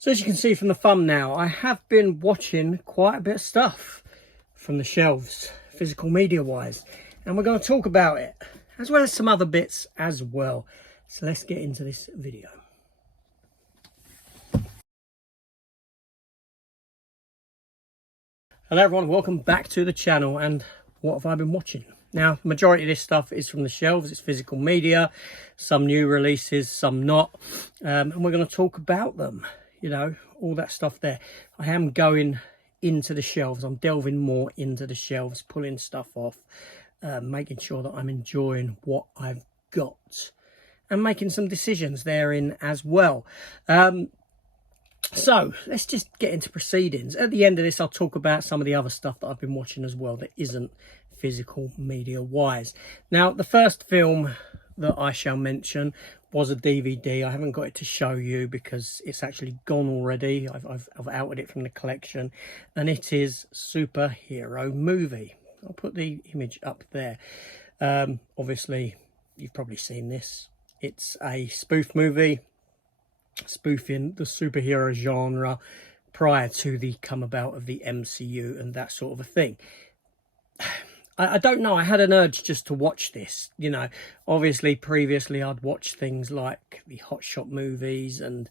So as you can see from the thumbnail, I have been watching quite a bit of stuff from the shelves, physical media wise, and we're going to talk about it, as well as some other bits as well. So let's get into this video. Hello everyone, welcome back to the channel. And what have I been watching? Now, the majority of this stuff is from the shelves. It's physical media, some new releases, some not, and we're going to talk about them. You know, all that stuff there. I am going into the shelves. I'm delving more into the shelves, pulling stuff off, making sure that I'm enjoying what I've got and making some decisions therein as well. So let's just get into proceedings. At the end of this, I'll talk about some of the other stuff that I've been watching as well that isn't physical media wise. Now, the first film that I shall mention was a DVD. I haven't got it to show you because it's actually gone already. I've outed it from the collection, and it is Superhero Movie. I'll put the image up there. Obviously, you've probably seen this. It's a spoof movie, spoofing the superhero genre prior to the come about of the MCU and that sort of a thing. I don't know, I had an urge just to watch this, you know. Obviously previously I'd watched things like the Hot Shot movies and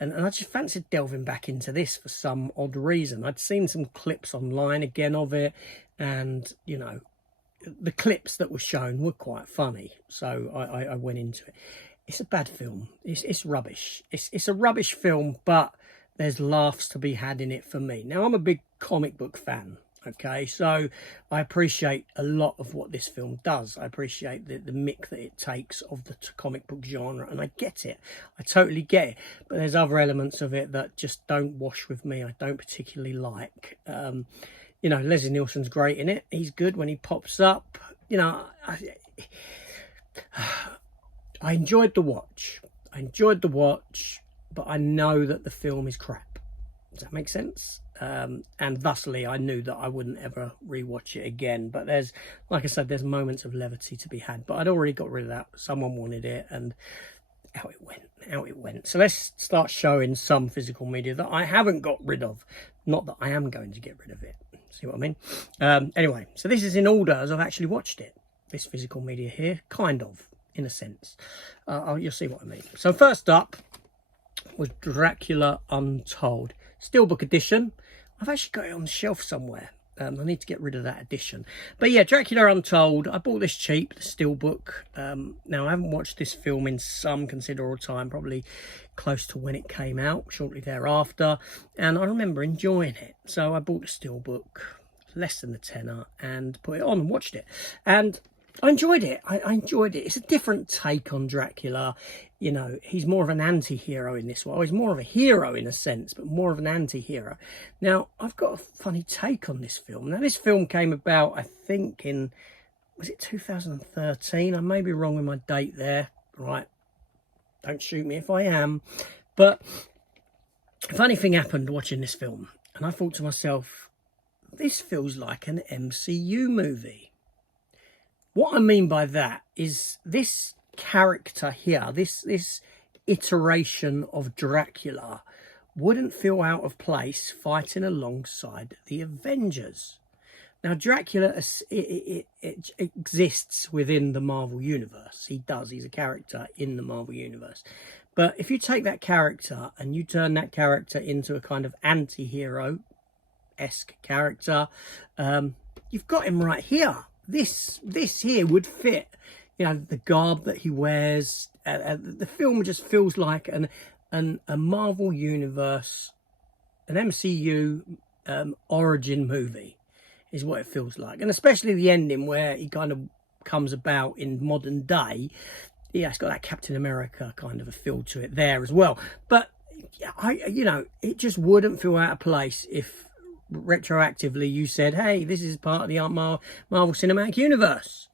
I just fancied delving back into this for some odd reason. I'd seen some clips online again of it, and you know, the clips that were shown were quite funny, so I went into it. It's a bad film. It's rubbish. It's a rubbish film, but there's laughs to be had in it for me. Now, I'm a big comic book fan, okay? So I appreciate a lot of what this film does. I appreciate the mick that it takes of the comic book genre, and I get it. I totally get it. But there's other elements of it that just don't wash with me. I don't particularly like. You know, Leslie Nielsen's great in it. He's good when he pops up. You know, I enjoyed the watch. But I know that the film is crap. Does that make sense? And thusly, I knew that I wouldn't ever rewatch it again. But there's, like I said, there's moments of levity to be had. But I'd already got rid of that. Someone wanted it, and out it went. So let's start showing some physical media that I haven't got rid of. Not that I am going to get rid of it. See what I mean? Anyway, so this is in order as I've actually watched it. This physical media here, kind of, in a sense. You'll see what I mean. So first up was Dracula Untold. Steelbook edition. I've actually got it on the shelf somewhere. I need to get rid of that edition. But yeah, Dracula Untold. I bought this cheap, the Steelbook. Now, I haven't watched this film in some considerable time, probably close to when it came out, shortly thereafter. And I remember enjoying it. So I bought the Steelbook, less than the tenner, and put it on and watched it. And I enjoyed it. I enjoyed it. It's a different take on Dracula. You know, he's more of an anti-hero in this one. Well, he's more of a hero in a sense, but more of an anti-hero. Now, I've got a funny take on this film. Now, this film came about, I think, in, was it 2013? I may be wrong with my date there. Right. Don't shoot me if I am. But a funny thing happened watching this film. And I thought to myself, this feels like an MCU movie. What I mean by that is this character here, this iteration of Dracula wouldn't feel out of place fighting alongside the Avengers. Now, Dracula, it exists within the Marvel Universe. He does. He's a character in the Marvel Universe. But if you take that character and you turn that character into a kind of anti-hero-esque character, you've got him right here. This here would fit, you know, the garb that he wears. The film just feels like a Marvel Universe, an MCU origin movie is what it feels like. And especially the ending where he kind of comes about in modern day. Yeah, it's got that Captain America kind of a feel to it there as well. But, you know, it just wouldn't feel out of place if retroactively you said, hey, this is part of the Marvel Cinematic Universe.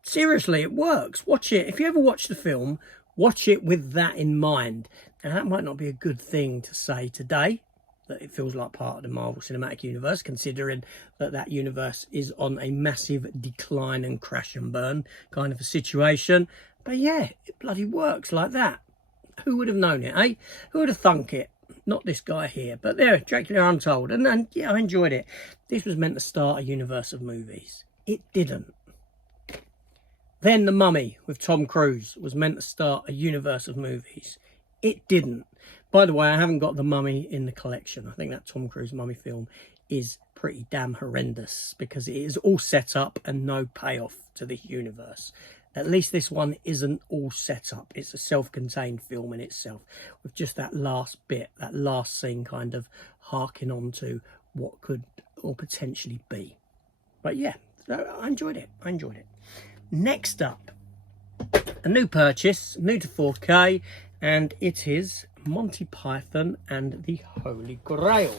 Seriously, it works. Watch it. If you ever watch the film, watch it with that in mind. And that might not be a good thing to say today, that it feels like part of the Marvel Cinematic Universe, considering that that universe is on a massive decline and crash and burn kind of a situation. But yeah, it bloody works like that. Who would have known it, eh? Who would have thunk it? not this guy here. But there, Dracula Untold. And yeah, I enjoyed it. This was meant to start a universe of movies. It didn't. Then The Mummy with Tom Cruise was meant to start a universe of movies. It didn't. By the way, I haven't got The Mummy in the collection. I think that Tom Cruise mummy film is pretty damn horrendous because it is all set up and no payoff to the universe. At least this one isn't all set up. It's a self-contained film in itself with just that last bit, that last scene kind of harking on to what could or potentially be. But yeah, so I enjoyed it. I enjoyed it. Next up, a new purchase, new to 4K, and it is Monty Python and the Holy Grail.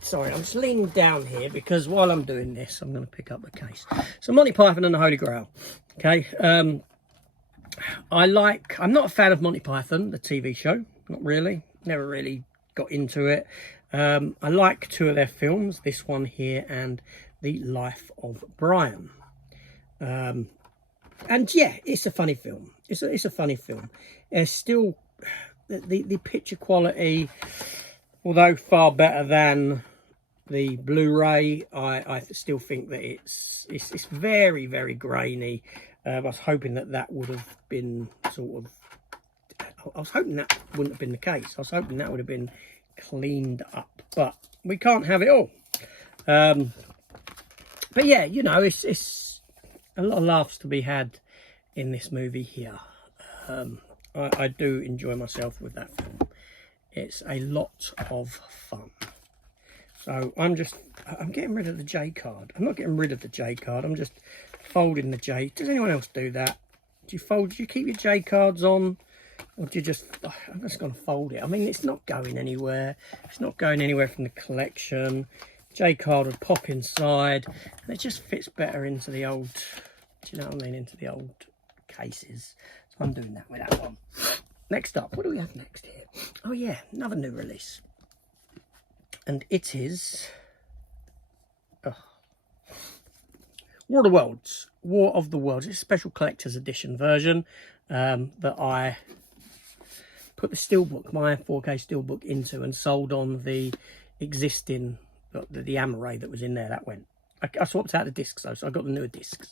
Sorry, I'm just leaning down here because while I'm doing this, I'm going to pick up the case. So Monty Python and the Holy Grail. Okay. I'm not a fan of Monty Python, the TV show. Not really. Never really got into it. I like two of their films, this one here and The Life of Brian. And yeah, it's a funny film. It's a funny film. It's still the picture quality, although far better than the Blu-ray. I still think that it's very, very grainy. I was hoping that would have been sort of. I was hoping that wouldn't have been the case. I was hoping that would have been cleaned up, but we can't have it all. But yeah, you know, it's a lot of laughs to be had in this movie here. I do enjoy myself with that film. It's a lot of fun. So I'm getting rid of the J card. I'm not getting rid of the J card. I'm just folding the J. Does anyone else do that? Do you keep your J cards on? Or do you just, I'm just going to fold it. I mean, it's not going anywhere. It's not going anywhere from the collection. J card would pop inside. And it just fits better into the old, do you know what I mean? Into the old cases. So I'm doing that with that one. Next up, what do we have next here? Oh yeah, another new release. And it is War of the Worlds. War of the Worlds. It's a special collector's edition version that I put the steelbook, my 4K steelbook, into and sold on the existing, the Amaray that was in there. That went. I swapped out the discs though, so I got the newer discs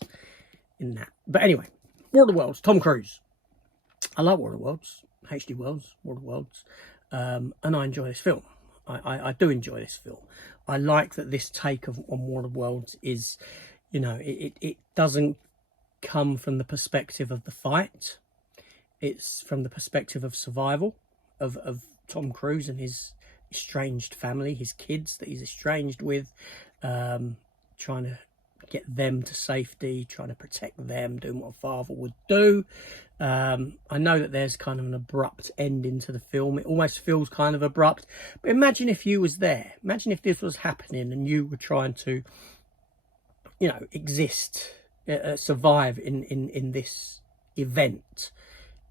in that. But anyway, War of the Worlds, Tom Cruise. I like War of the Worlds, HD Worlds, War of the Worlds, and I enjoy this film. I do enjoy this film. I like that this take on War of the Worlds is, you know, it doesn't come from the perspective of the fight. It's from the perspective of survival, of Tom Cruise and his estranged family, his kids that he's estranged with, trying to get them to safety, trying to protect them, doing what a father would do. I know that there's kind of an abrupt ending to the film. It almost feels kind of abrupt. But imagine if you was there. Imagine if this was happening and you were trying to, you know, exist, survive in this event.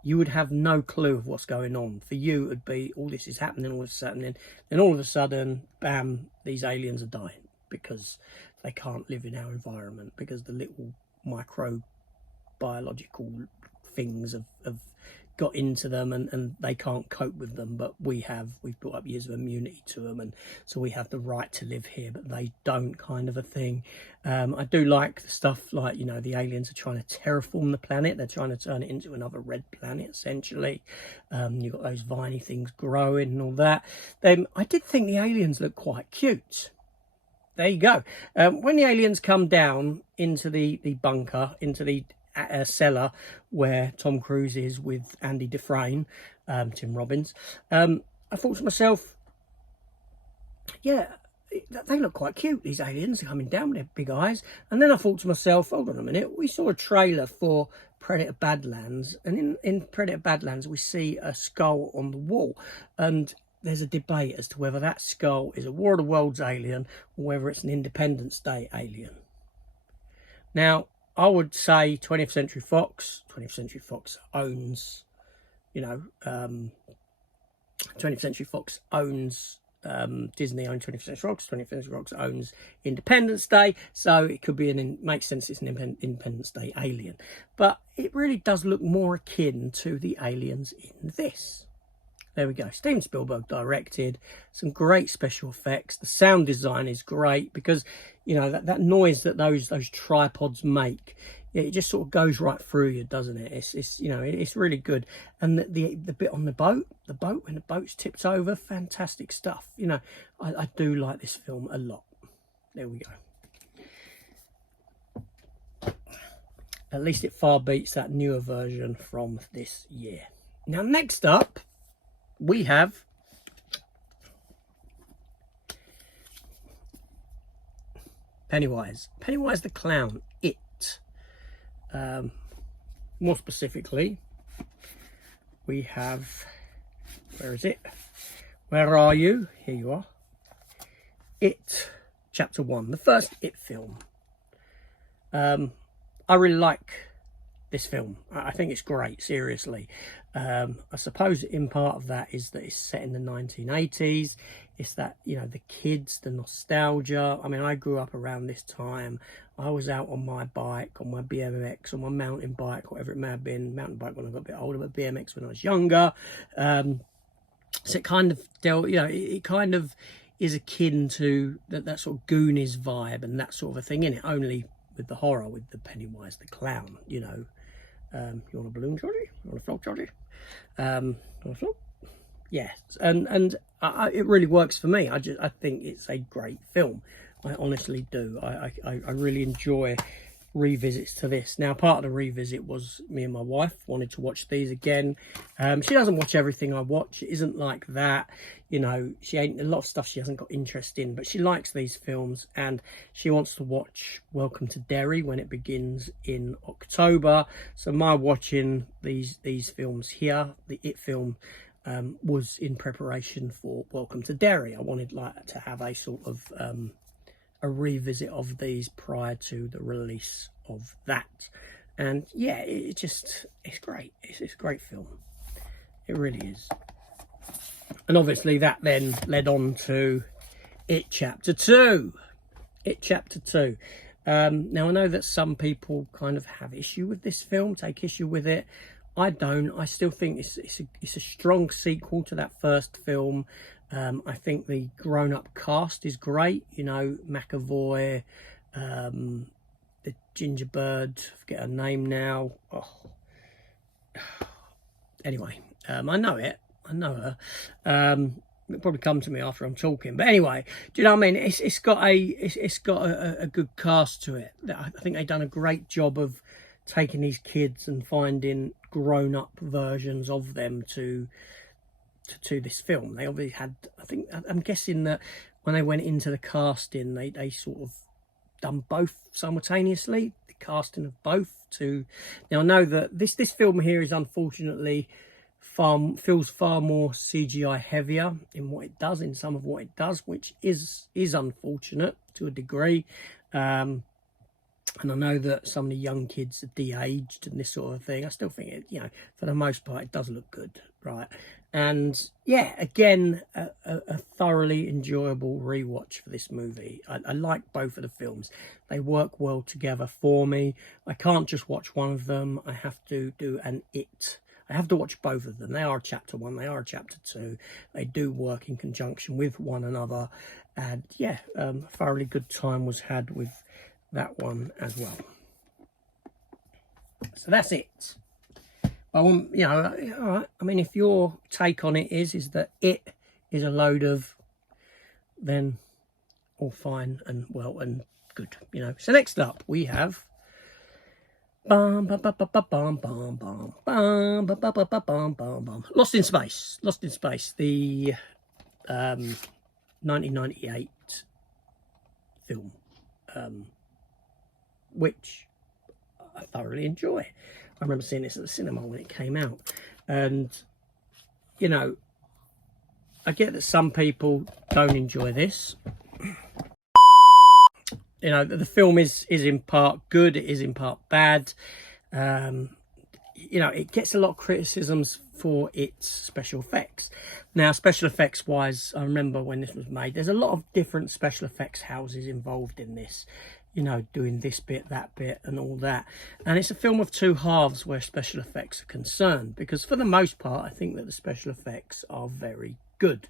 You would have no clue of what's going on. For you, it would be, all this is happening, all this is happening. Then all of a sudden, bam, these aliens are dying because they can't live in our environment, because the little microbiological things have got into them and they can't cope with them, but we've built up years of immunity to them, and so we have the right to live here, but they don't, kind of a thing. I do like the stuff like, you know, the aliens are trying to terraform the planet. They're trying to turn it into another red planet, essentially. You've got those viney things growing and all that. I did think the aliens looked quite cute. There you go. When the aliens come down into the bunker, into the cellar where Tom Cruise is with Andy Dufresne, Tim Robbins, I thought to myself, yeah, they look quite cute, these aliens coming down with their big eyes. And then I thought to myself, hold on a minute, we saw a trailer for Predator Badlands, and in Predator Badlands we see a skull on the wall, and there's a debate as to whether that skull is a War of the Worlds alien or whether it's an Independence Day alien. Now, I would say 20th Century Fox owns, you know, 20th Century Fox owns, Disney owns 20th Century Fox, 20th Century Fox owns Independence Day, so it could be makes sense it's an Independence Day alien. But it really does look more akin to the aliens in this. There we go. Steven Spielberg directed. Some great special effects. The sound design is great because, you know, that noise that those tripods make, it just sort of goes right through you, doesn't it? It's you know, it's really good. And the bit on the boat when the boat's tipped over, fantastic stuff. You know, I do like this film a lot. There we go. At least it far beats that newer version from this year. Now, next up, we have Pennywise the Clown, It. More specifically, we have, where is it? Where are you? Here you are. It, Chapter 1, the first It film. I really like this film. I think it's great, seriously. I suppose in part of that is that it's set in the 1980s. It's that, you know, the kids, the nostalgia. I mean, I grew up around this time. I was out on my bike, on my BMX, on my mountain bike, whatever it may have been. Mountain bike when I got a bit older, but BMX when I was younger. So it kind of dealt, you know, it kind of is akin to that sort of Goonies vibe and that sort of a thing in it, only with the horror, with the Pennywise the Clown, you know. You want a balloon, Georgie? You want a float, Georgie? Want a float? Yes, and it really works for me. I think it's a great film. I honestly do. I really enjoy revisits to this. Now, part of the revisit was me and my wife wanted to watch these again. She doesn't watch everything I watch. It isn't like that, you know. She ain't, a lot of stuff she hasn't got interest in, but she likes these films and she wants to watch Welcome to Derry when it begins in October. So my watching these films here, the It film, was in preparation for Welcome to Derry. I wanted like to have a sort of a revisit of these prior to the release of that. And yeah, it's great. It's a great film. It really is. And obviously that then led on to It Chapter 2. It Chapter 2. Now I know that some people kind of have issue with this film, take issue with it. I don't. I still think it's a strong sequel to that first film. I think the grown-up cast is great. You know, McAvoy, the Gingerbird, I forget her name now. Oh. Anyway, I know it. I know her. It'll probably come to me after I'm talking. But anyway, do you know what I mean? It's got a good cast to it. I think they've done a great job of taking these kids and finding grown-up versions of them to this film. They obviously had, I'm guessing that when they went into the casting, they sort of done both simultaneously, the casting of both. Now I know that this film here is unfortunately feels far more CGI heavier in what it does, in some of what it does, which is unfortunate to a degree. And I know that some of the young kids are de-aged and this sort of thing. I still think it, you know, for the most part, it does look good, right? And yeah, again, a thoroughly enjoyable rewatch for this movie. I like both of the films. They work well together for me. I can't just watch one of them. I have to do an It. I have to watch both of them. They are Chapter 1, they are Chapter 2. They do work in conjunction with one another. And yeah, a thoroughly good time was had with that one as well. So that's it. I want, you know, all right. I mean, if your take on it is that it is a load of, then all fine and well and good, you know. So next up we have Lost in Space. Lost in Space, the 1998 film, which I thoroughly enjoy. I remember seeing this at the cinema when it came out. And, you know, I get that some people don't enjoy this. You know, the film is in part good, it is in part bad. You know, it gets a lot of criticisms for its special effects. Now, special effects wise, I remember when this was made, there's a lot of different special effects houses involved in this. you know, doing this bit, that bit and all that. And it's a film of two halves where special effects are concerned, because for the most part I think that the special effects are very good,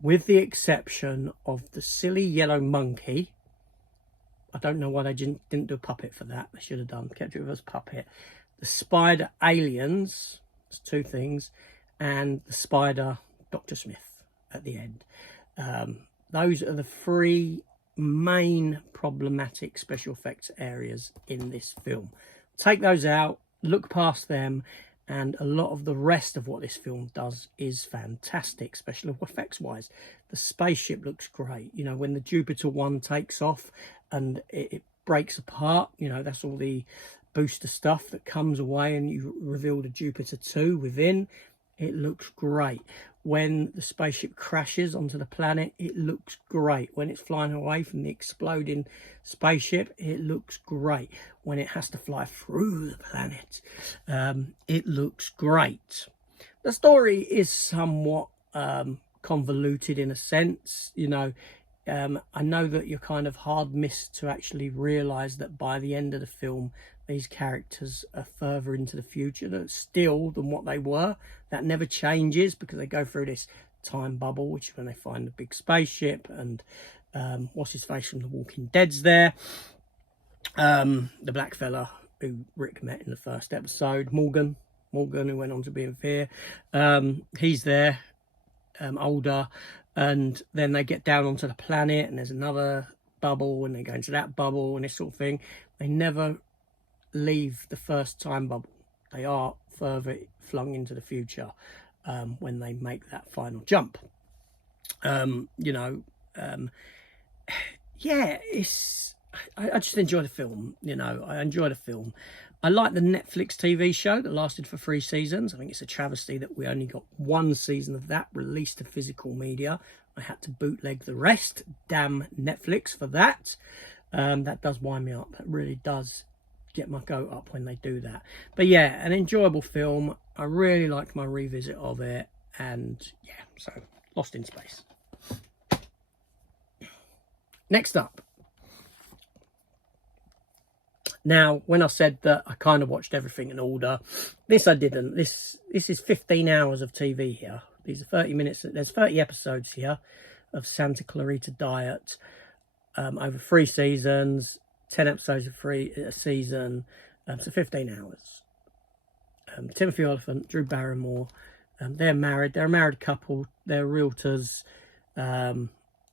with the exception of the silly yellow monkey. I don't know why they didn't do a puppet for that. They should have done, kept it with us puppet. The spider aliens, it's two things, and the spider Dr. Smith at the end. Those are the three main problematic special effects areas in this film. Take those out, look past them, and a lot of the rest of what this film does is fantastic special effects wise. The spaceship looks great, you know, when the Jupiter 1 takes off and it breaks apart, you know, that's all the booster stuff that comes away and you reveal the Jupiter 2 within. It looks great. When the spaceship crashes onto the planet, it looks great. When it's flying away from the exploding spaceship, it looks great. When it has to fly through the planet, it looks great. The story is somewhat convoluted in a sense, you know. I know that you're kind of hard missed to actually realise that by the end of the film, these characters are further into the future still than what they were. That never changes because they go through this time bubble, which is when they find the big spaceship, and what's his face from The Walking Dead's there. The black fella who Rick met in the first episode, Morgan, who went on to be in Fear. He's there, older. And then they get down onto the planet and there's another bubble and they go into that bubble and this sort of thing. They never leave the first time bubble. They are further flung into the future when they make that final jump. Yeah, I just enjoy the film, you know. I enjoy the film. I like the Netflix TV show that lasted for 3 seasons. I think it's a travesty that we only got 1 season of that released to physical media. I had to bootleg the rest. Damn Netflix for that. That does wind me up. That really does get my goat up when they do that. But yeah, an enjoyable film. I really liked my revisit of it. And yeah, so Lost in Space. Next up. Now, when I said that I kind of watched everything in order, this I didn't. This is 15 hours of TV here. These are 30 minutes. There's 30 episodes here of Santa Clarita Diet over 3 seasons, 10 episodes of a season, so 15 hours. Timothy Oliphant, Drew Barrymore, they're married. They're a married couple. They're realtors.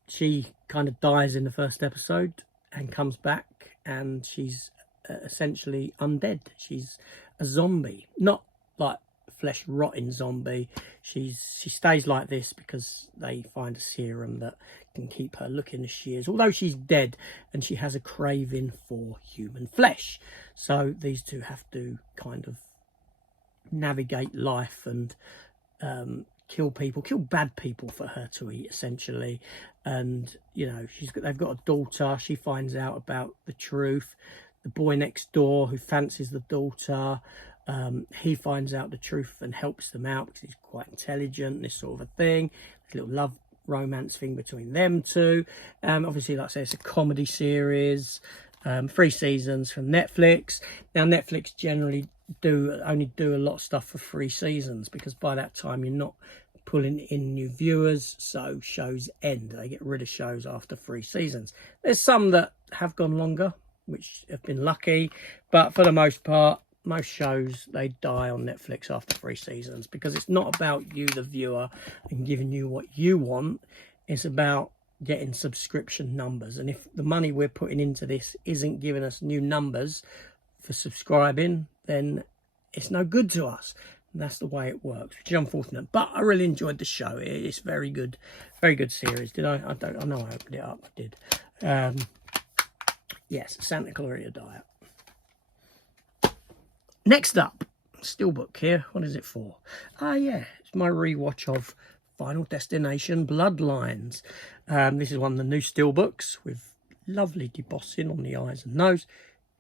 She kind of dies in the first episode and comes back, and she's essentially undead. She's a zombie, not like flesh rotting zombie. She stays like this because they find a serum that can keep her looking as she is, although she's dead, and she has a craving for human flesh. So these two have to kind of navigate life and kill bad people for her to eat, essentially. And you know, they've got a daughter. She finds out about the truth. The boy next door who fancies the daughter, he finds out the truth and helps them out because he's quite intelligent, this sort of a thing. There's a little love romance thing between them two. Obviously, like I say, it's a comedy series. 3 seasons from Netflix. Now, Netflix generally only do a lot of stuff for 3 seasons because by that time you're not pulling in new viewers, so shows end. They get rid of shows after 3 seasons. There's some that have gone longer, which have been lucky, but for the most part, most shows, they die on Netflix after 3 seasons because it's not about you, the viewer, and giving you what you want. It's about getting subscription numbers, and if the money we're putting into this isn't giving us new numbers for subscribing, then it's no good to us. And that's the way it works, which is unfortunate. But I really enjoyed the show. It's very good series. Did I? I know I opened it up. I did. Yes, Santa Clarita Diet. Next up, Steelbook here. What is it for? Yeah, it's my rewatch of Final Destination Bloodlines. This is one of the new Steelbooks with lovely debossing on the eyes and nose.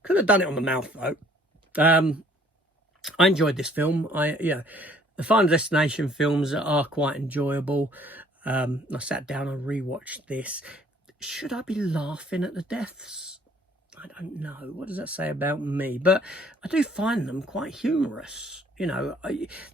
Could have done it on the mouth though. I enjoyed this film. The Final Destination films are quite enjoyable. I sat down and rewatched this. Should I be laughing at the deaths? I don't know. What does that say about me? But I do find them quite humorous. You know,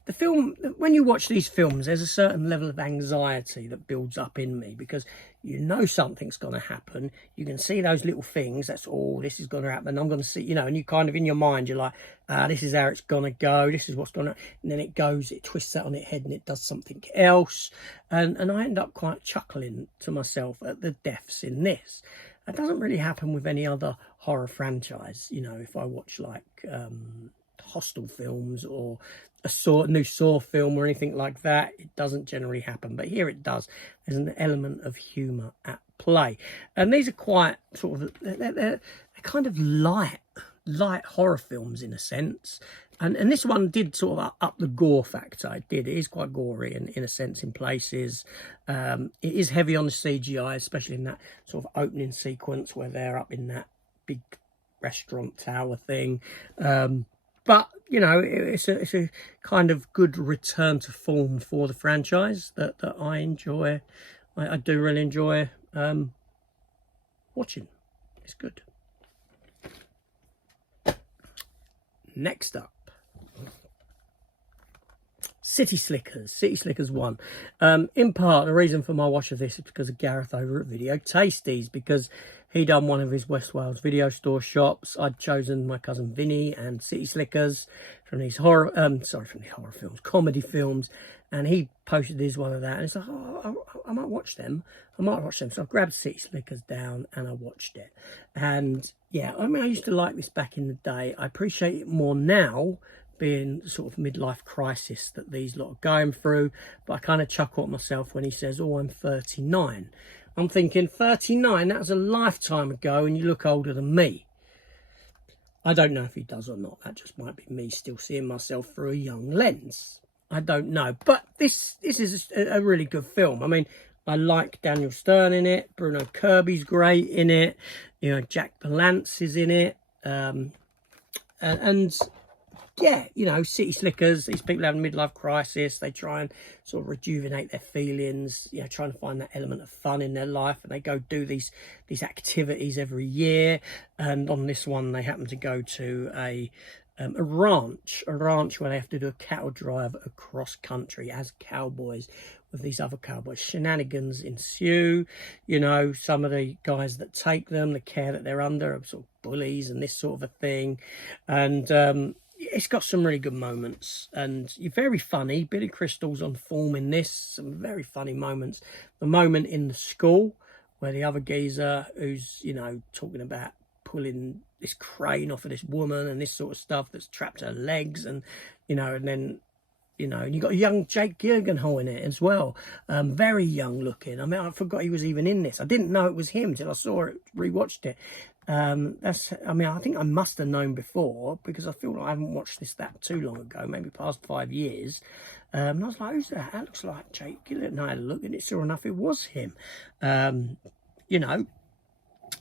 the film, when you watch these films, there's a certain level of anxiety that builds up in me because you know something's going to happen. You can see those little things. That's, oh, this is going to happen. I'm going to see, you know, and you kind of in your mind, you're like, this is how it's going to go. This is what's going to, and then it goes, it twists that on its head and it does something else. And I end up quite chuckling to myself at the deaths in this. That doesn't really happen with any other horror franchise. You know, if I watch like Hostel films or a new Saw film or anything like that, it doesn't generally happen. But here it does. There's an element of humour at play. And these are quite sort of, they're kind of light horror films in a sense. And this one did sort of up the gore factor. It did. It is quite gory in a sense in places. It is heavy on the CGI, especially in that sort of opening sequence where they're up in that big restaurant tower thing. But, you know, it's a kind of good return to form for the franchise that I enjoy. I do really enjoy watching. It's good. Next up. City Slickers 1. In part, the reason for my watch of this is because of Gareth over at Video Tasties, because he done one of his West Wales video store shops. I'd chosen My Cousin Vinny and City Slickers from these comedy films, and he posted this one of that, and it's like, oh, I might watch them. So I grabbed City Slickers down and I watched it. And yeah, I mean, I used to like this back in the day. I appreciate it more now, being the sort of midlife crisis that these lot are going through. But I kind of chuckle at myself when he says, oh, I'm 39. I'm thinking, 39, that was a lifetime ago, and you look older than me. I don't know if he does or not. That just might be me still seeing myself through a young lens. I don't know. But this is a really good film. I mean, I like Daniel Stern in it. Bruno Kirby's great in it. You know, Jack Palance is in it. And yeah, you know, City Slickers, these people have a midlife crisis. They try and sort of rejuvenate their feelings, you know, trying to find that element of fun in their life. And they go do these activities every year. And on this one, they happen to go to a ranch where they have to do a cattle drive across country as cowboys with these other cowboys. Shenanigans ensue. You know, some of the guys that take them, the care that they're under, are sort of bullies and this sort of a thing. And it's got some really good moments, and you're very funny. Billy Crystal's on form in this. Some very funny moments. The moment in the school where the other geezer who's, you know, talking about pulling this crane off of this woman and this sort of stuff that's trapped her legs, and, you know, and then, you know, and you got a young Jake Gyllenhaal in it as well. Very young looking. I mean, I forgot he was even in this. I didn't know it was him till I saw it, rewatched it. I mean, I think I must have known before, because I feel like I haven't watched this that too long ago, maybe past 5 years. And I was like, who's that? That looks like Jake Gyllenhaal. And I had a look, and it, sure enough, it was him. You know,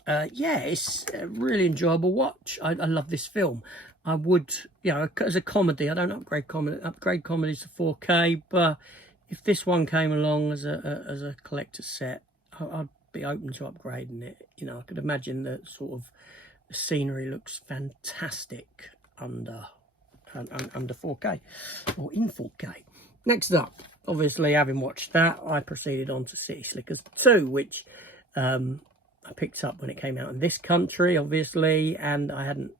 yeah, it's a really enjoyable watch. I love this film. I would, you know, as a comedy, I don't upgrade comedies to 4K, but if this one came along as a collector's set, I'd be open to upgrading it. You know, I could imagine that sort of the scenery looks fantastic under 4K or in 4K. Next up, obviously, having watched that, I proceeded on to City Slickers 2, which I picked up when it came out in this country, obviously, and I haven't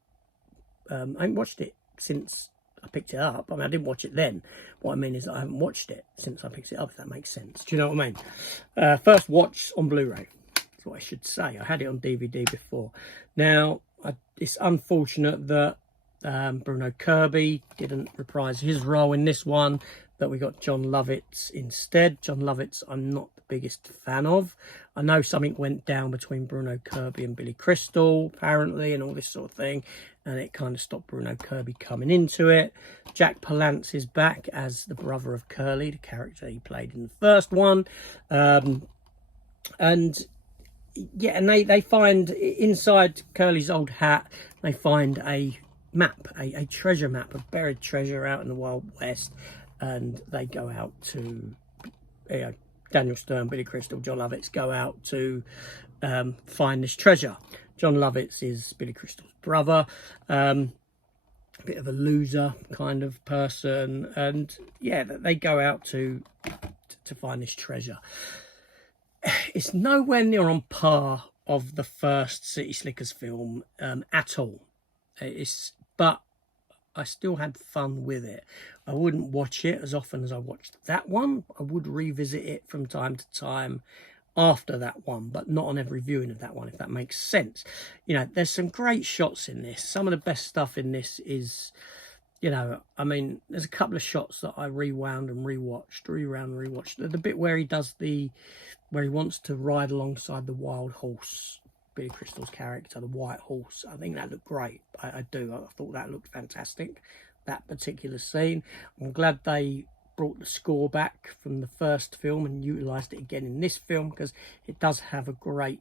watched it since I picked it up. I mean, I didn't watch it then. What I mean is that I haven't watched it since I picked it up, if that makes sense. Do you know what I mean? First watch on Blu-ray. That's what I should say. I had it on DVD before. Now, it's unfortunate that Bruno Kirby didn't reprise his role in this one, that we got Jon Lovitz instead. Jon Lovitz I'm not the biggest fan of. I know something went down between Bruno Kirby and Billy Crystal, apparently, and all this sort of thing, and it kind of stopped Bruno Kirby coming into it. Jack Palance is back as the brother of Curly, the character he played in the first one. And yeah, and they find inside Curly's old hat, they find a map, a treasure map, a buried treasure out in the Wild West, and they go out to, you know, Daniel Stern, Billy Crystal, John Lovitz go out to find this treasure. John Lovitz is Billy Crystal's brother, a bit of a loser kind of person, and yeah, they go out to find this treasure. It's nowhere near on par of the first City Slickers film at all. But I still had fun with it. I wouldn't watch it as often as I watched that one. I would revisit it from time to time after that one, but not on every viewing of that one, if that makes sense. You know, there's some great shots in this. Some of the best stuff in this is, you know, I mean, there's a couple of shots that I rewound and rewatched. The bit where he does where he wants to ride alongside the wild horse, Billy Crystal's character, the white horse. I think that looked great. I thought that looked fantastic, that particular scene. I'm glad they brought the score back from the first film and utilised it again in this film, because it does have a great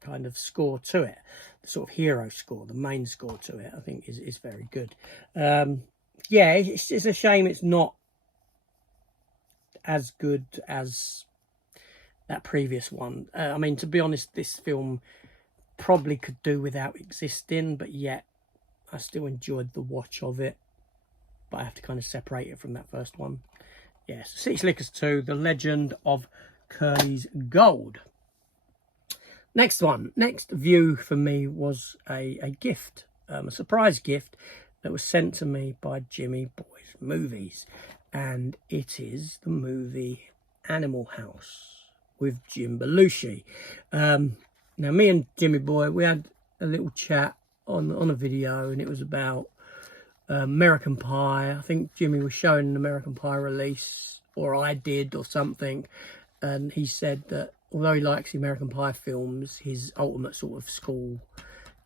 kind of score to it. The sort of hero score, the main score to it, I think is very good. Yeah, it's a shame it's not as good as that previous one. I mean, to be honest, this film probably could do without existing, but yet I still enjoyed the watch of it. But I have to kind of separate it from that first one. Yes, City Slickers 2, The Legend of Curly's Gold. Next view for me was a gift, a surprise gift that was sent to me by Jimmy Boy's Movies. And it is the movie Animal House with Jim Belushi. Now, me and Jimmy Boy, we had a little chat on a video, and it was about American Pie. I think Jimmy was showing an American Pie release, or I did, or something, and he said that although he likes the American Pie films, his ultimate sort of school,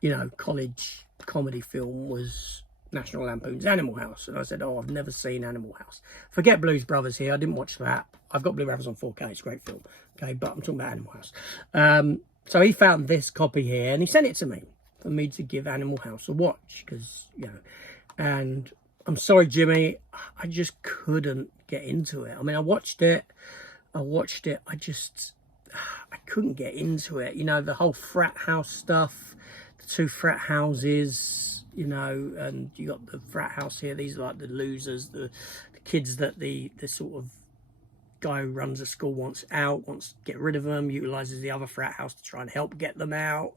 you know, college comedy film was National Lampoon's Animal House. And I said, oh, I've never seen Animal House. Forget Blues Brothers here, I didn't watch that. I've got Blue Brothers on 4K, it's a great film, okay, but I'm talking about Animal House. So he found this copy here, and he sent it to me for me to give Animal House a watch, because, you know, and I'm sorry, Jimmy, I just couldn't get into it. I mean, I watched it, I couldn't get into it. You know, the whole frat house stuff, the two frat houses, you know, and you got the frat house here, these are like the losers, the kids that the sort of guy who runs the school wants to get rid of them, utilises the other frat house to try and help get them out.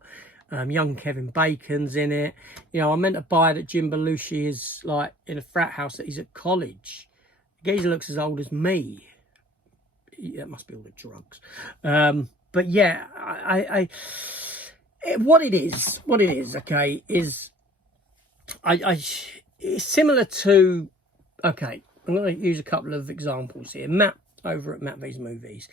Young Kevin Bacon's in it. You know, I meant to buy that Jim Belushi is like in a frat house that he's at college. The geezer looks as old as me. That must be all the drugs. But yeah, what it is, okay, is it's similar to, okay, I'm going to use a couple of examples here. Matt over at Matt V's Movies,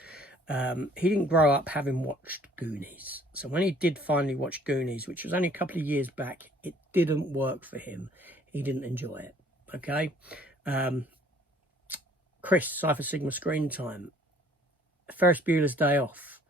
he didn't grow up having watched Goonies. So when he did finally watch Goonies, which was only a couple of years back, it didn't work for him. He didn't enjoy it, okay? Chris, Cypher Sigma Screen Time, Ferris Bueller's Day Off.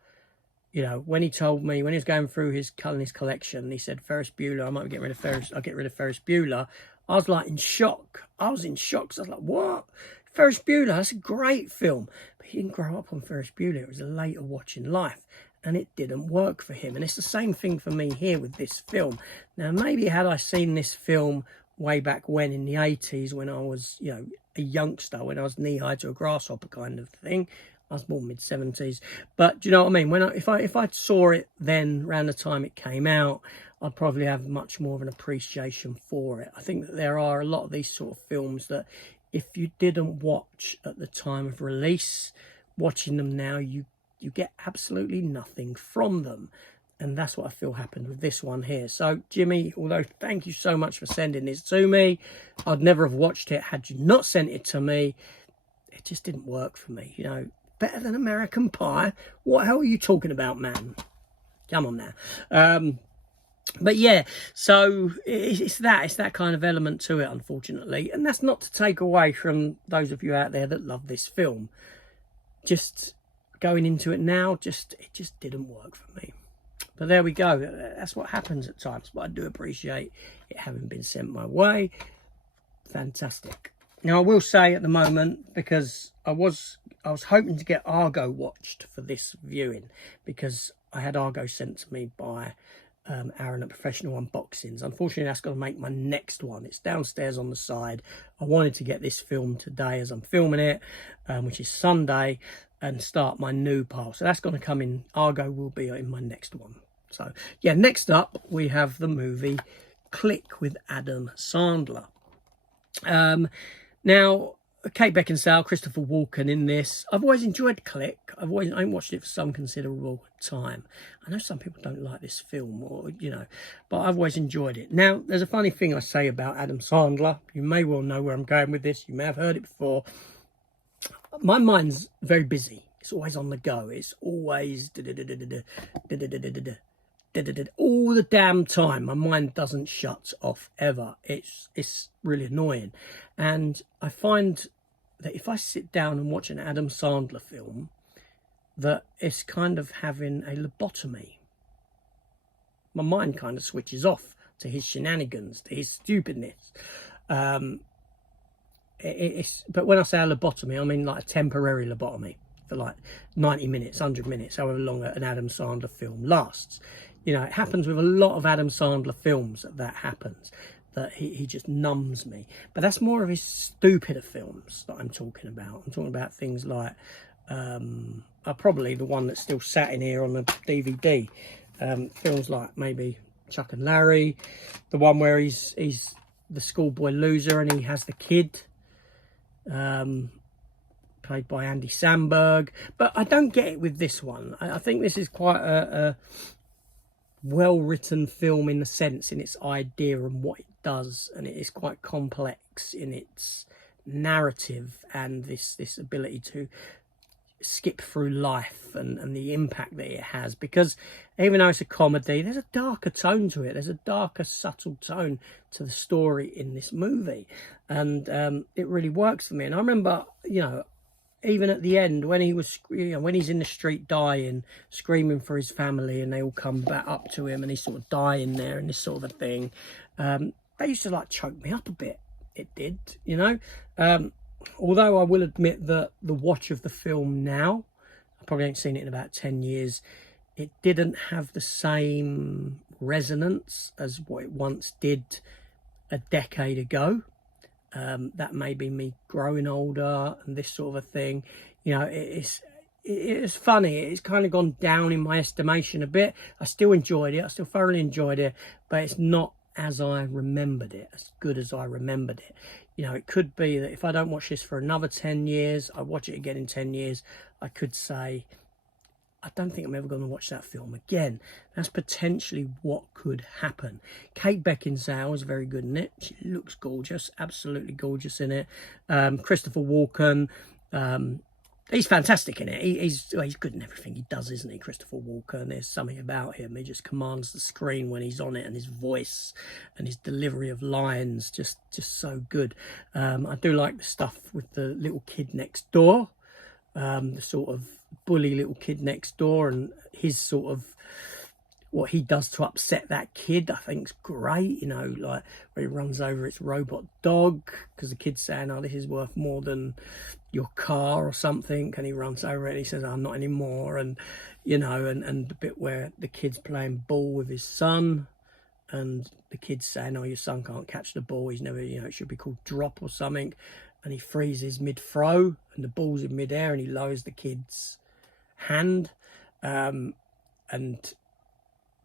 You know, when he told me, when he was going through his collection, he said, Ferris Bueller, I might get rid of Ferris, I'll get rid of Ferris Bueller. I was like in shock. I was like, what? Ferris Bueller, that's a great film. But he didn't grow up on Ferris Bueller. It was a later watch in life, and it didn't work for him. And it's the same thing for me here with this film. Now, maybe had I seen this film way back when in the 80s, when I was, you know, a youngster, when I was knee-high to a grasshopper kind of thing. I was born mid-70s. But do you know what I mean? If I saw it then, around the time it came out, I'd probably have much more of an appreciation for it. I think that there are a lot of these sort of films that if you didn't watch at the time of release, watching them now, you get absolutely nothing from them. And that's what I feel happened with this one here. So, Jimmy, although thank you so much for sending this to me, I'd never have watched it had you not sent it to me. It just didn't work for me, you know. Better than American Pie? What the hell are you talking about, man? Come on now. But yeah, so it's that kind of element to it, unfortunately. And that's not to take away from those of you out there that love this film. Just going into it now, it just didn't work for me. But there we go. That's what happens at times. But I do appreciate it having been sent my way. Fantastic. Now, I will say at the moment, because I was I was hoping to get Argo watched for this viewing, because I had Argo sent to me by Aaron at Professional Unboxings. Unfortunately, that's going to make my next one. It's downstairs on the side. I wanted to get this film today as I'm filming it, which is Sunday, and start my new pile. So that's going to come in. Argo will be in my next one. So yeah, next up we have the movie Click with Adam Sandler. Now, Kate Beckinsale, Christopher Walken in this. I've always enjoyed Click. I ain't watched it for some considerable time. I know some people don't like this film, or but I've always enjoyed it. Now, there's a funny thing I say about Adam Sandler. You may well know where I'm going with this. You may have heard it before. My mind's very busy. It's always on the go. It's always all the damn time. My mind doesn't shut off ever. It's really annoying, and I find that if I sit down and watch an Adam Sandler film, that it's kind of having a lobotomy. My mind kind of switches off to his shenanigans, to his stupidness. But when I say a lobotomy, I mean like a temporary lobotomy for like 90 minutes, 100 minutes, however long an Adam Sandler film lasts. It happens with a lot of Adam Sandler films that happens, that he just numbs me. But that's more of his stupider films that I'm talking about. I'm talking about things like, probably the one that's still sat in here on the DVD, films like maybe Chuck and Larry, the one where he's the schoolboy loser and he has the kid, played by Andy Samberg. But I don't get it with this one. I think this is quite a well-written film in its idea and what it does, and it is quite complex in its narrative and this ability to skip through life and the impact that it has. Because even though it's a comedy, there's a darker tone to it. There's a darker, subtle tone to the story in this movie, and it really works for me. And I remember, even at the end, when he was, when he's in the street dying, screaming for his family, and they all come back up to him, and he's sort of dying there, and this sort of a thing, they used to like choke me up a bit. It did, although I will admit that the watch of the film now, I probably ain't seen it in about 10 years, it didn't have the same resonance as what it once did a decade ago. That may be me growing older and this sort of a thing. It's funny. It's kind of gone down in my estimation a bit. I still enjoyed it. I still thoroughly enjoyed it, but it's not as I remembered it, as good as I remembered it. It could be that if I don't watch this for another 10 years, I watch it again in 10 years, I could say, I don't think I'm ever going to watch that film again. That's potentially what could happen. Kate Beckinsale is very good in it. She looks gorgeous, absolutely gorgeous in it. Christopher Walken, he's fantastic in it. He's good in everything he does, isn't he, Christopher Walken? There's something about him. He just commands the screen when he's on it, and his voice and his delivery of lines, just so good. I do like the stuff with the little kid next door, the sort of bully little kid next door, and his sort of what he does to upset that kid, I think is great. Like where he runs over its robot dog because the kid's saying, "Oh, this is worth more than your car" or something, and he runs over it and he says, "Oh, not anymore." And and the bit where the kid's playing ball with his son, and the kid's saying, "Oh, your son can't catch the ball. He's never, it should be called drop or something." And he freezes mid-throw, and the ball's in mid-air, and he lowers the kid's hand, and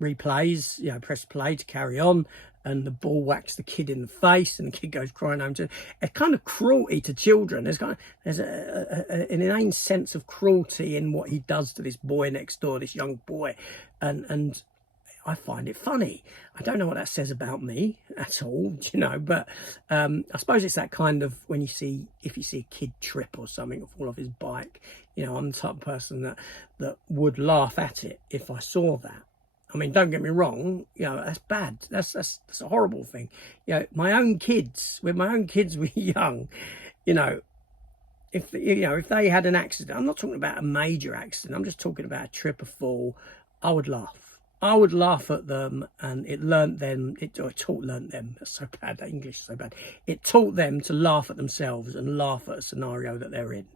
replays, press play to carry on, and the ball whacks the kid in the face, and the kid goes crying home. To a kind of cruelty to children. There's an inane sense of cruelty in what he does to this boy next door, this young boy, and I find it funny. I don't know what that says about me at all, but I suppose it's that kind of if you see a kid trip or something or fall off his bike, I'm the type of person that would laugh at it if I saw that. I mean, don't get me wrong, that's bad. That's a horrible thing. My own kids, when my own kids were young, if they had an accident, I'm not talking about a major accident, I'm just talking about a trip or fall, I would laugh. I would laugh at them, and it taught them, that's so bad, that English is so bad. It taught them to laugh at themselves and laugh at a scenario that they're in.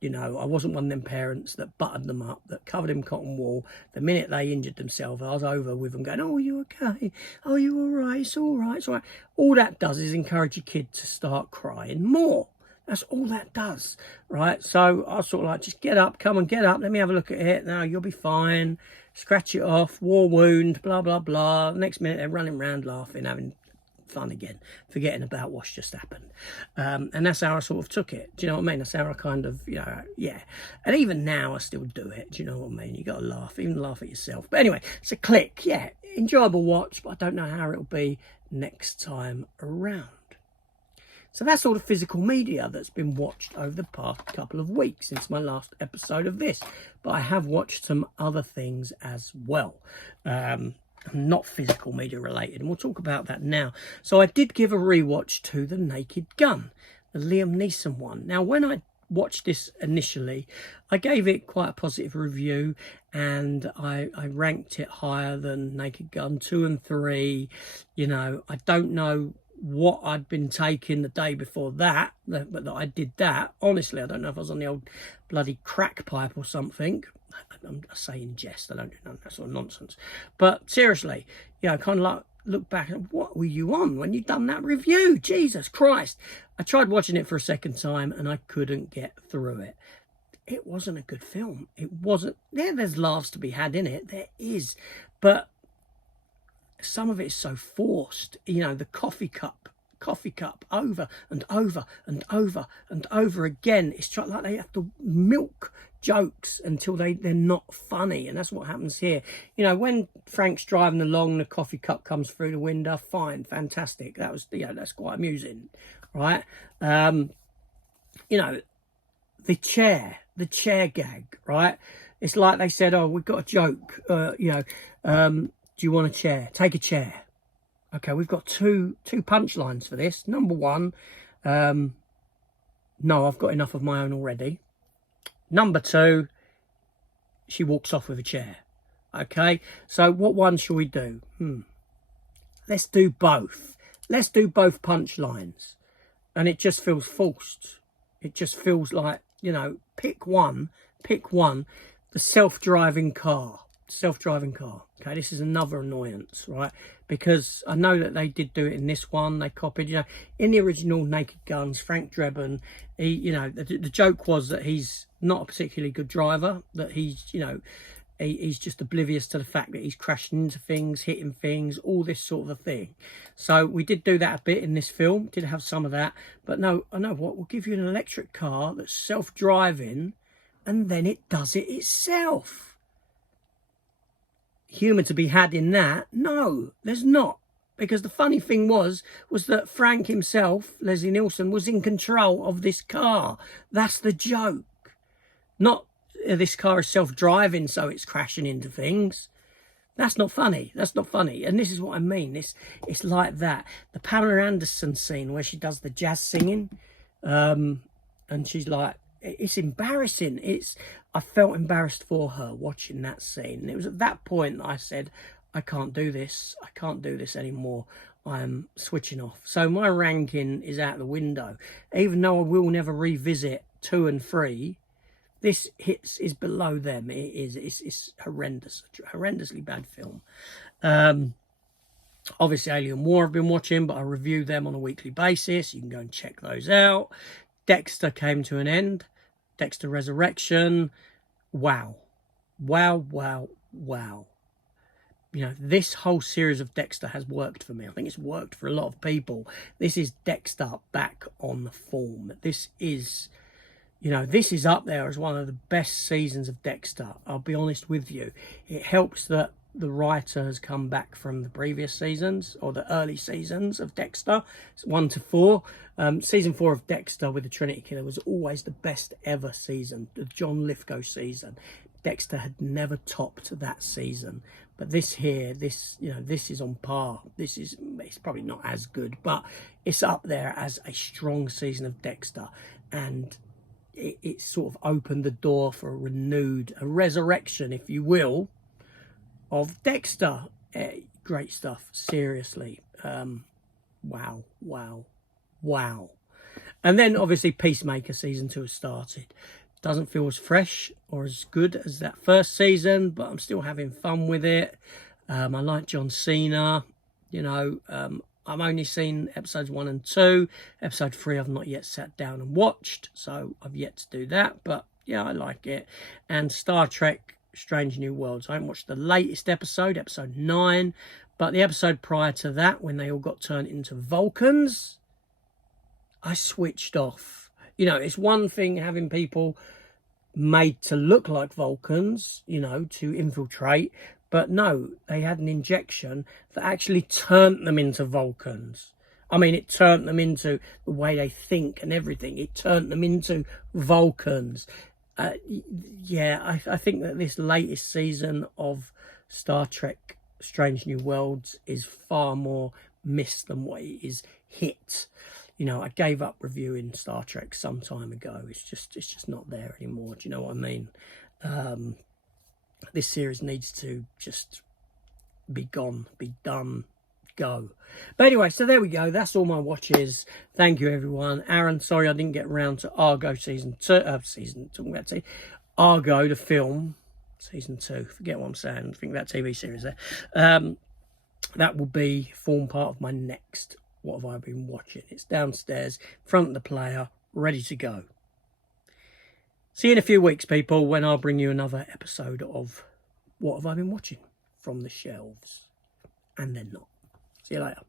You know, I wasn't one of them parents that buttoned them up, that covered them cotton wool. The minute they injured themselves, I was over with them going, oh, are you okay? Oh, you all right? It's all right. It's all right. All that does is encourage your kid to start crying more. That's all that does, right? So I was sort of like, just get up, come on, get up. Let me have a look at it. No, you'll be fine. Scratch it off, war wound, blah, blah, blah. Next minute, they're running around laughing, having fun again, forgetting about what's just happened. And that's how I sort of took it. Do you know what I mean? That's how I kind of, you know, yeah. And even now I still do it. Do you know what I mean? You got to laugh, even laugh at yourself. But anyway, so Click, yeah, enjoyable watch, but I don't know how it'll be next time around. So that's all the physical media that's been watched over the past couple of weeks since my last episode of this. But I have watched some other things as well. Not physical media related, and we'll talk about that now. So I did give a rewatch to The Naked Gun, the Liam Neeson one. Now, when I watched this initially, I gave it quite a positive review, and I ranked it higher than Naked Gun 2 and 3. You know, I don't know what I'd been taking the day before that, but that I did that. Honestly, I don't know if I was on the old bloody crack pipe or something. I'm saying jest, I don't do none of that sort of nonsense. But seriously, you know, kind of like look back and what were you on when you'd done that review? Jesus Christ. I tried watching it for a second time and I couldn't get through it. It wasn't a good film. It wasn't. Yeah, there's laughs to be had in it. There is. But some of it is so forced. You know, the coffee cup over and over and over and over again. It's like they have to milk jokes until they're not funny, and that's what happens here. You know, when Frank's driving along, the coffee cup comes through the window, fine, fantastic. That was, you know, that's quite amusing, right? You know, the chair gag, right? It's like they said, oh, we've got a joke, you know, do you want a chair? Take a chair. Okay, we've got two punchlines for this. Number one, no, I've got enough of my own already. Number two, she walks off with a chair. Okay, so what one shall we do? Let's do both. Let's do both punchlines. And it just feels forced. It just feels like, you know, pick one. The self-driving car. Okay, this is another annoyance, right? Because I know that they did do it in this one. They copied, you know, in the original Naked Guns, Frank Drebin, he, you know, the joke was that he's not a particularly good driver, that he's, you know, he's just oblivious to the fact that he's crashing into things, hitting things, all this sort of a thing. So we did do that a bit in this film, did have some of that. But no, I know what, we'll give you an electric car that's self-driving and then it does it itself. Humour to be had in that? No, there's not. Because the funny thing was that Frank himself, Leslie Nielsen, was in control of this car. That's the joke. Not this car is self-driving, so it's crashing into things. That's not funny. That's not funny. And this is what I mean. It's like that. The Pamela Anderson scene where she does the jazz singing, and she's like, it's embarrassing. I felt embarrassed for her watching that scene. And it was at that point that I said, I can't do this. I can't do this anymore. I'm switching off. So my ranking is out the window. Even though I will never revisit 2 and 3, this is below them. It's horrendous. Horrendously bad film. Obviously, Alien War I've been watching, but I review them on a weekly basis. You can go and check those out. Dexter came to an end. Dexter Resurrection. Wow. You know, this whole series of Dexter has worked for me. I think it's worked for a lot of people. This is Dexter back on the form. This is, you know, this is up there as one of the best seasons of Dexter. I'll be honest with you. It helps that the writer has come back from the previous seasons, or the early seasons of Dexter. It's 1 to 4. Season 4 of Dexter with the Trinity Killer was always the best ever season, the John Lithgow season. Dexter had never topped that season. But this here, this is on par. It's probably not as good, but it's up there as a strong season of Dexter. And it sort of opened the door for a resurrection, if you will, of Dexter. Great stuff, seriously. Wow. And then obviously Peacemaker season 2 has started. Doesn't feel as fresh or as good as that first season, but I'm still having fun with it. I like John Cena. You know, I've only seen episodes 1 and 2. Episode 3 I've not yet sat down and watched, so I've yet to do that. But yeah, I like it. And Star Trek Strange New Worlds. I haven't watched the latest episode, episode 9, but the episode prior to that, when they all got turned into Vulcans, I switched off. You know, it's one thing having people made to look like Vulcans, you know, to infiltrate. But no, they had an injection that actually turned them into Vulcans. I mean, it turned them into the way they think and everything. It turned them into Vulcans. Yeah, I think that this latest season of Star Trek Strange New Worlds is far more missed than what it is hit. You know, I gave up reviewing Star Trek some time ago. It's just not there anymore. Do you know what I mean? This series needs to just be gone, be done, go. But anyway, so there we go. That's all my watches. Thank you, everyone. Aaron, sorry I didn't get around to Argo season 2. Argo, the film, season 2. Forget what I'm saying. Think that TV series there. That will form part of my next What Have I Been Watching. It's downstairs, front of the player, ready to go. See you in a few weeks, people, when I'll bring you another episode of What Have I Been Watching from the shelves. And then not. See you later.